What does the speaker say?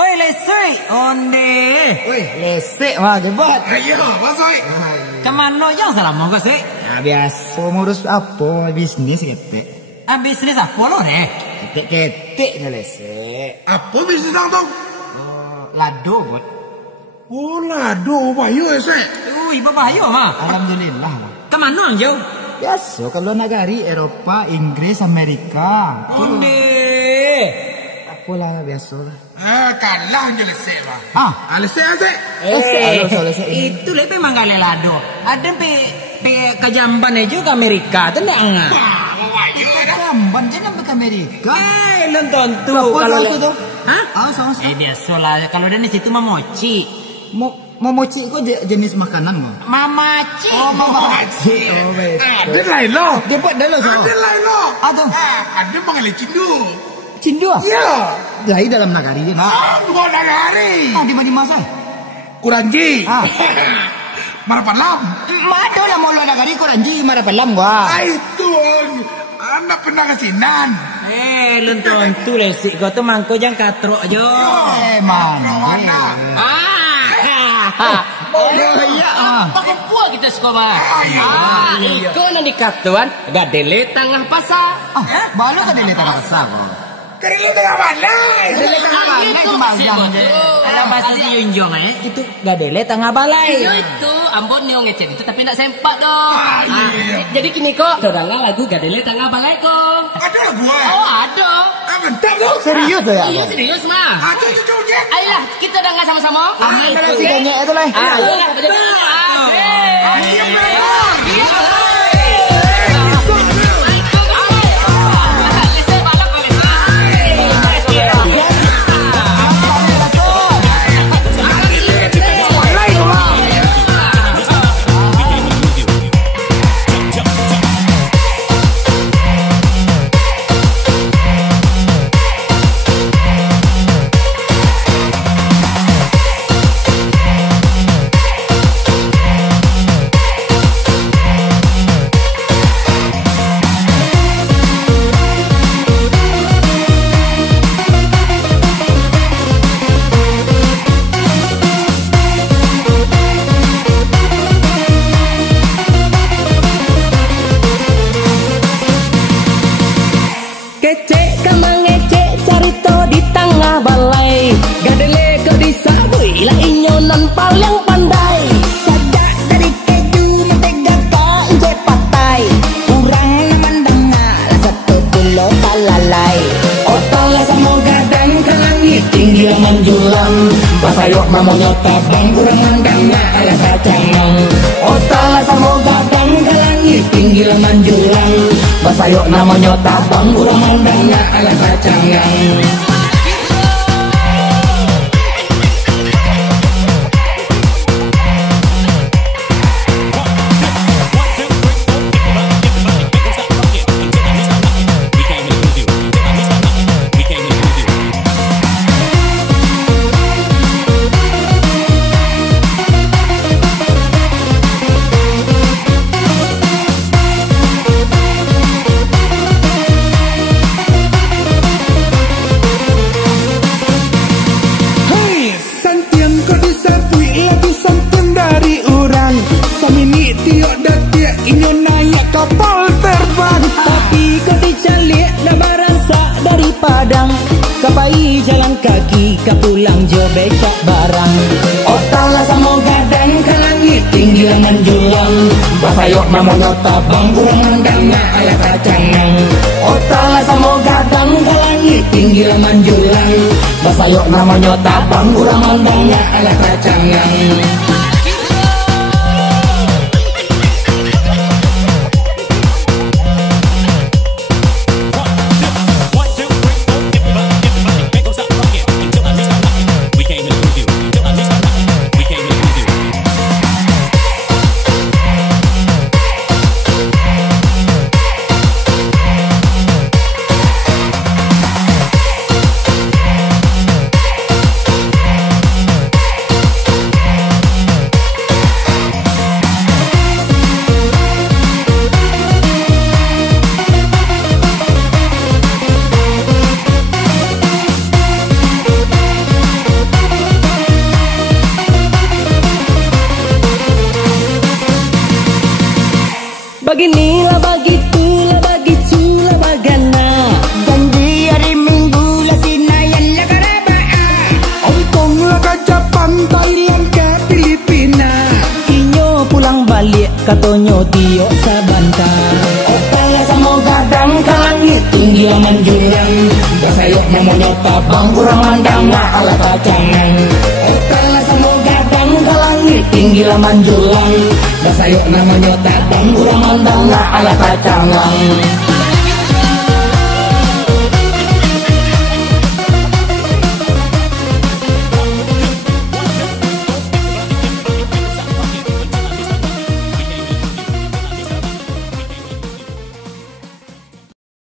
Oi lesek, onde. Wih, lesek mah jebot. Ayo, Masoi. Kemana yang salah mau sih? Nah, biasa ngurus apa bisnis ketek. Bisnis apa lo deh? Ketek nya lesek. Apa bisnis tong? Lado bot. Oh, lado bayu sih. Ibu bahayo mah. Alhamdulillah. Kemana jauh? Biasa kalau negari Eropa, Inggris, Amerika. Onde. Apalah biasa lah. Kalah je lesek bah. Lesek sih. Lesek. Itu lebih manggal lado. Ada pe kajamban aja ke Amerika, tu nak ngah. Bayu dah. Jamban jangan ke Amerika. Nonton tu Kalau tu. Hah? Sama. Biasa lah. Kalau dari situ mah mochi. Momoci kok jenis makanan mah? Mamaci. Oh, mamaci. Oh, baik. Ada lain lo. Dia buat dah lo. Ada lain lo. Ada. Ada mengalih cindu. Cindu ah? Iya. Dari dalam negari dia. Dua hari. Di mana sah? Kuranji. Marapalam. Mana lah mau negari Kuranji Marapalam gua. Itu anak pernah kesinan. Nonton tu lesik kau tu mangko jang katrok jo. Mana? Oh iya. Pagkumpul kita sekolah. Ikaw na di katuan, gadele tengah pasar. Balo ka dili tengah pasar ko. Kerili tengah balai. Dili tengah balai kumagang. Ada bahasa si Yunjong Itu gadele tengah balai. Itu ambon nih ngecek itu tapi nak sempat dong. Jadi kini kok saudara lagu gadele tengah balai kok. Ada lah gue. Oh ada. Bentar dong. Serius ya? Iya serius mah. Ada cucu jen. Ayolah kita dengar sama-sama. Mana si banyak itu lah. Paling pandai sajak dari keju mentega kainje patai kurang mendengar satu pulau talalai otala sama gadang ke langit tinggi menjulang basayok mamanya tabang kurang mendengar ala kacangang otala sama gadang ke langit tinggi menjulang basayok namanya tabang kurang mendengar ala kacangang. Kapai jalan kaki ke pulang jo becak barang otala sama gadang ke langit tinggi menjulang basayok mamanya tabang kurang mendengar ala kacangang otala sama gadang ke langit tinggi menjulang basayok namanya tabang kurang mendengar ala kacangang. beginilah begitulah begitulah bagana. Janji hari Minggu lah sinayan lah karabaan. Hongkong lah ke Jepang, Thailand ke Filipina. Inyo pulang balik katonyo Tio Sabanta. Opala sama gadang ke langit tinggi menjulang. Basayok memonyot tabang kurang mandang ala kacangan. Opala sama gadang ke langit tinggi menjulang. Basayok namanya tabang kurang mandang ala kacangan.